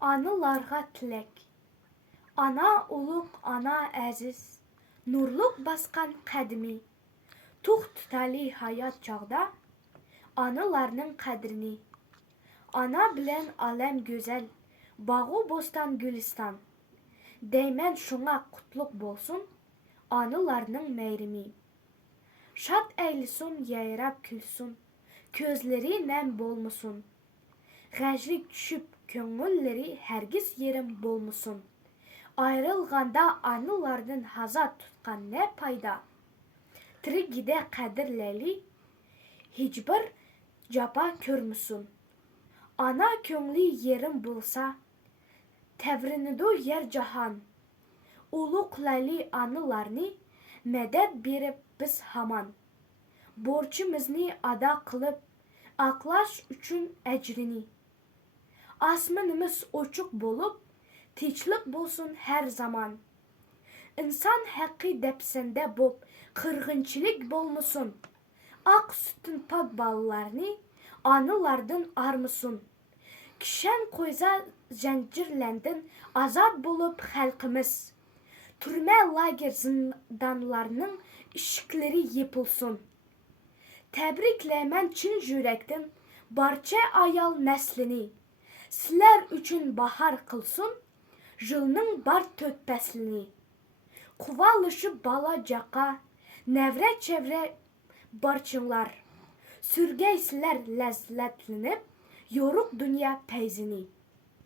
Anılarga tilek. Ana uluk, ana əziz, nurluq basqan qədimi, tuğ tutali hayat çağda, anılarının qədrini. Ana bilen alem güzel, bağı bostan gülistan, değmen şuna kutluk bolsun, anılarının meyrimi. Şat eylisun, yayrab külsün, közleri nem bolmusun, gəclik düşüp köngülleri hergiz yerim bolmusun. Ayrılganda anılardan hazat tutkan ne payda? Tiri gide kadirleli, hiçbir capa körmüsün. Ana köngli yerim bulsa, tevrinidu yer cahan. Uluklali anılarını medet berip biz haman. Borçimizni ada kılıp, aklaş üçün ecrini. Asmanımız uçuk bolup, tinchlik bolsun her zaman. İnsan hakkı depsende bob, kırgınçılık bolmusun. Ak sütün pak ballarını anılardan armısın. Kişen koyza zincirlendin, azad bolup halkımız. Türme lager zindanlarının ışıkları yıpılsın. Tebriklemen çin yürekten, barça ayal neslini. Sizler üçün bahar kılsın, Jılның бар tötbəslini, Kuvalışı bala caqa, Nevre çevre barçınlar, Sürgeysilər ləzzətlinib, Yoruk dünya peyzini.